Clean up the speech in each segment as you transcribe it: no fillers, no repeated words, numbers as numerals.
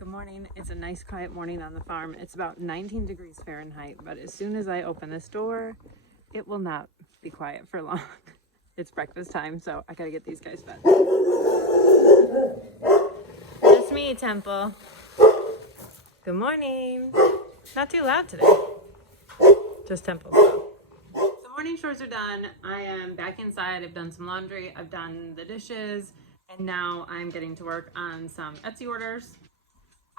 Good morning. It's a nice quiet morning on the farm. It's about 19 degrees Fahrenheit, but as soon as I open this door, it will not be quiet for long. It's breakfast time, so I gotta get these guys fed. That's me, Temple. Good morning. Not too loud today. Just Temple. The morning chores are done. I am back inside. I've done some laundry. I've done the dishes. And now I'm getting to work on some Etsy orders.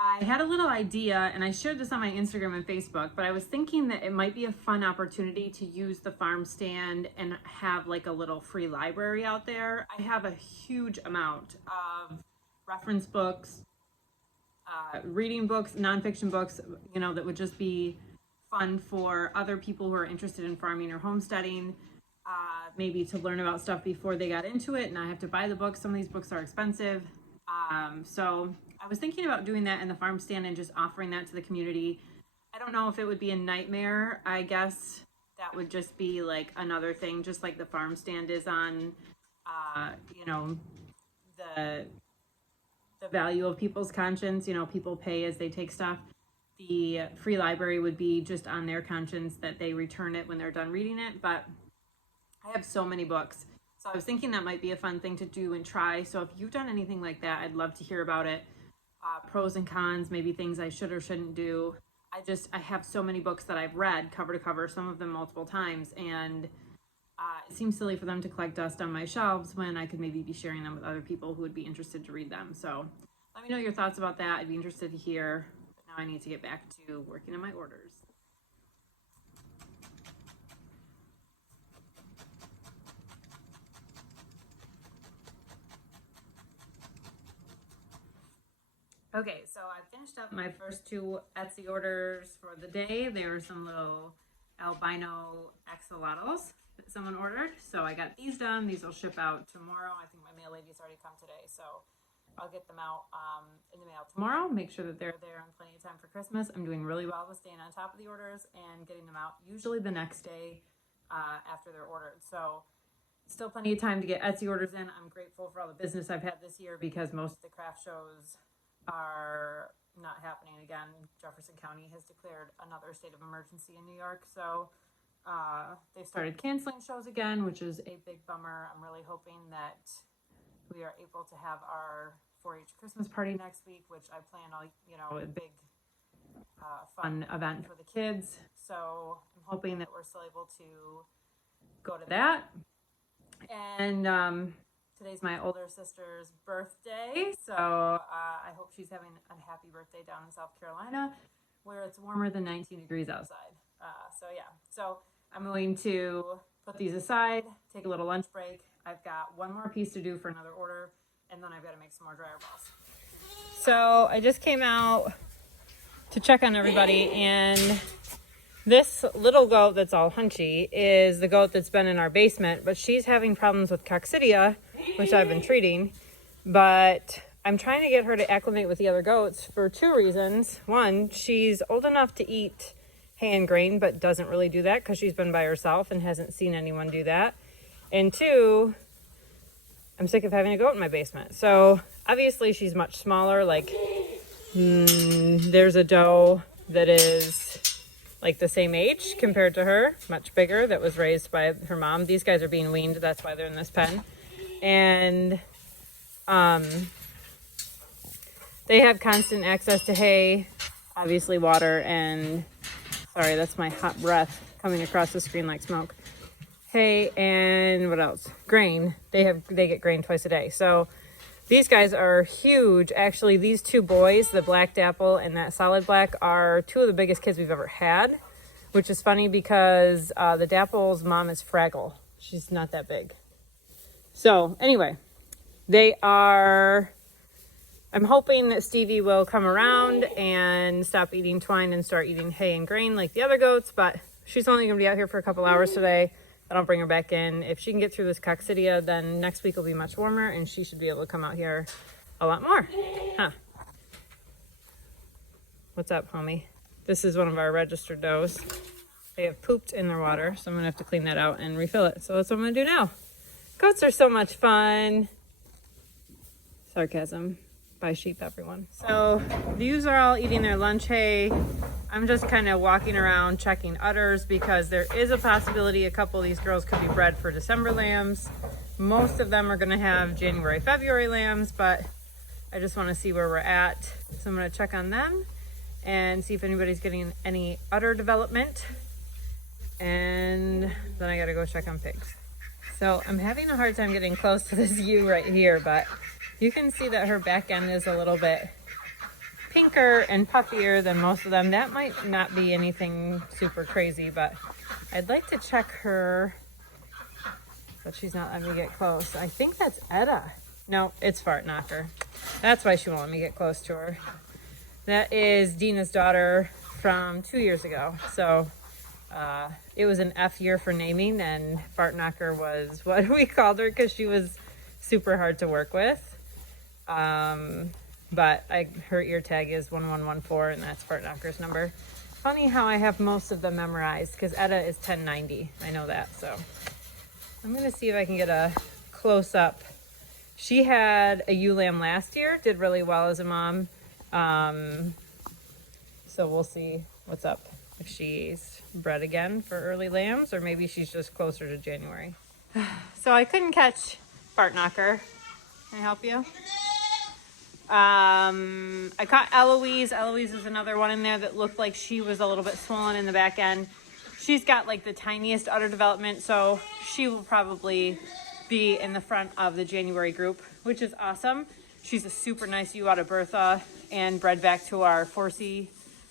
I had a little idea, and I shared this on my Instagram and Facebook, but I was thinking that it might be a fun opportunity to use the farm stand and have like a little free library out there. I have a huge amount of reference books, reading books, nonfiction books, that would just be fun for other people who are interested in farming or homesteading, maybe to learn about stuff before they got into it and I have to buy the books. Some of these books are expensive. So I was thinking about doing that in the farm stand and just offering that to the community. I don't know if it would be a nightmare. I guess that would just be like another thing, just like the farm stand is on, the value of people's conscience. People pay as they take stuff. The free library would be just on their conscience that they return it when they're done reading it. But I have so many books. So I was thinking that might be a fun thing to do and try. So if you've done anything like that, I'd love to hear about it. Pros and cons, maybe things I should or shouldn't do. I have so many books that I've read cover to cover, some of them multiple times. And it seems silly for them to collect dust on my shelves when I could maybe be sharing them with other people who would be interested to read them. So let me know your thoughts about that. I'd be interested to hear. But now I need to get back to working on my orders. Okay, so I finished up my first two Etsy orders for the day. There were some little albino axolotls that someone ordered. So I got these done. These will ship out tomorrow. I think my mail lady's already come today. So I'll get them out in the mail tomorrow. Make sure that they're there in plenty of time for Christmas. I'm doing really well with staying on top of the orders and getting them out usually the next day after they're ordered. So still plenty of time to get Etsy orders in. I'm grateful for all the business I've had this year because most of the craft shows are not happening again. Jefferson County has declared another state of emergency in New York, so they started canceling shows again, which is a big bummer. I'm really hoping that we are able to have our 4-H Christmas party next week, which I plan a big fun event for the kids. So I'm hoping that we're still able to go to that. And today's my older sister's birthday, so I hope she's having a happy birthday down in South Carolina, where it's warmer than 19 degrees outside. So I'm going to put these aside, take a little lunch break. I've got one more piece to do for another order, and then I've got to make some more dryer balls. So I just came out to check on everybody, and this little goat that's all hunchy is the goat that's been in our basement, but she's having problems with coccidia, which I've been treating. But I'm trying to get her to acclimate with the other goats for two reasons. One, she's old enough to eat hay and grain, but doesn't really do that because she's been by herself and hasn't seen anyone do that. And two, I'm sick of having a goat in my basement. So obviously she's much smaller. Like there's a doe that is like the same age compared to her, much bigger, that was raised by her mom. These guys are being weaned. That's why they're in this pen. And they have constant access to hay, obviously water, and sorry, that's my hot breath coming across the screen like smoke. Hay and what else? Grain. They get grain twice a day. So these guys are huge. Actually, these two boys, the black dapple and that solid black, are two of the biggest kids we've ever had, which is funny because the dapple's mom is Fraggle. She's not that big. So anyway, I'm hoping that Stevie will come around and stop eating twine and start eating hay and grain like the other goats, but she's only going to be out here for a couple hours today. Then I'll bring her back in. If she can get through this coccidia, then next week will be much warmer and she should be able to come out here a lot more. Huh. What's up, homie? This is one of our registered does. They have pooped in their water, so I'm going to have to clean that out and refill it. So that's what I'm going to do now. Goats are so much fun. Sarcasm. Bye sheep, everyone. So the ewes are all eating their lunch hay. I'm just kind of walking around checking udders because there is a possibility a couple of these girls could be bred for December lambs. Most of them are going to have January, February lambs, but I just want to see where we're at. So I'm going to check on them and see if anybody's getting any udder development. And then I got to go check on pigs. So I'm having a hard time getting close to this ewe right here, but you can see that her back end is a little bit pinker and puffier than most of them. That might not be anything super crazy, but I'd like to check her, but she's not letting me get close. I think that's Etta. No, it's Fart Knocker. That's why she won't let me get close to her. That is Dina's daughter from 2 years ago. So it was an F year for naming, and Fart Knocker was what we called her because she was super hard to work with. But her ear tag is 1114, and that's Fart Knocker's number. Funny how I have most of them memorized because Etta is 1090. I know that, so I'm gonna see if I can get a close up. She had a ewe lamb last year, did really well as a mom. So we'll see what's up, if she's bred again for early lambs, or maybe she's just closer to January. So I couldn't catch Fart Knocker. Can I help you? I caught Eloise. Eloise is another one in there that looked like she was a little bit swollen in the back end. She's got like the tiniest udder development, so she will probably be in the front of the January group, which is awesome. She's a super nice ewe out of Bertha and bred back to our 4C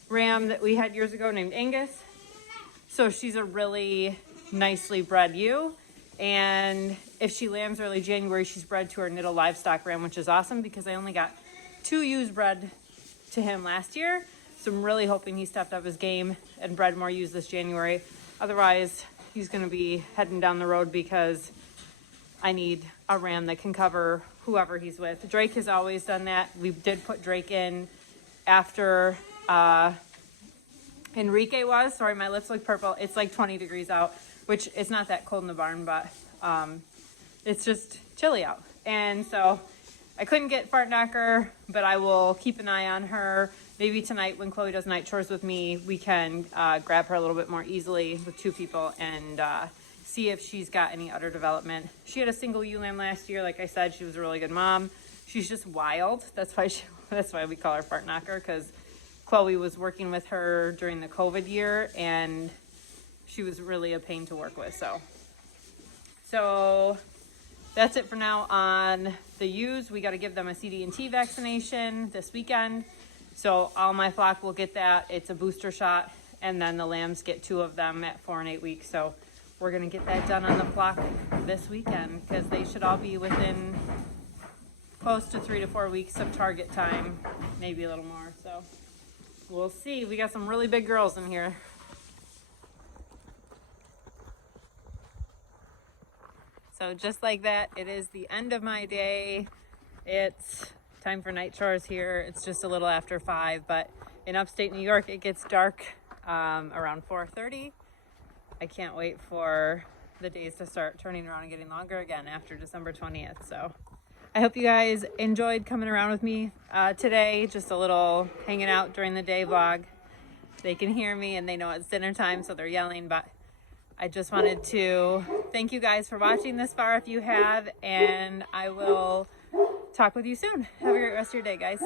ram that we had years ago named Angus. So she's a really nicely bred ewe. And if she lambs early January, she's bred to our Niddle livestock ram, which is awesome because I only got 2 ewes bred to him last year. So I'm really hoping he stepped up his game and bred more ewes this January. Otherwise, he's going to be heading down the road because I need a ram that can cover whoever he's with. Drake has always done that. We did put Drake in after Enrique was. Sorry, my lips look purple. It's like 20 degrees out, which it's not that cold in the barn, but it's just chilly out. And so I couldn't get Fart Knocker, but I will keep an eye on her. Maybe tonight when Chloe does night chores with me, we can grab her a little bit more easily with 2 people and see if she's got any udder development. She had a single ewe lamb last year. Like I said, she was a really good mom. She's just wild. That's why we call her Fart Knocker, because Chloe was working with her during the COVID year and she was really a pain to work with. So that's it for now on the ewes. We got to give them a CD&T vaccination this weekend. So all my flock will get that. It's a booster shot, and then the lambs get 2 of them at 4 and 8 weeks. So we're going to get that done on the flock this weekend because they should all be within close to 3 to 4 weeks of target time, maybe a little more. So we'll see. We got some really big girls in here. So just like that, it is the end of my day. It's time for night chores here. It's just a little after 5, but in upstate New York, it gets dark around 4:30. I can't wait for the days to start turning around and getting longer again after December 20th. So I hope you guys enjoyed coming around with me today. Just a little hanging out during the day vlog. They can hear me and they know it's dinner time, so they're yelling, but I just wanted to thank you guys for watching this far if you have, and I will talk with you soon. Have a great rest of your day, guys.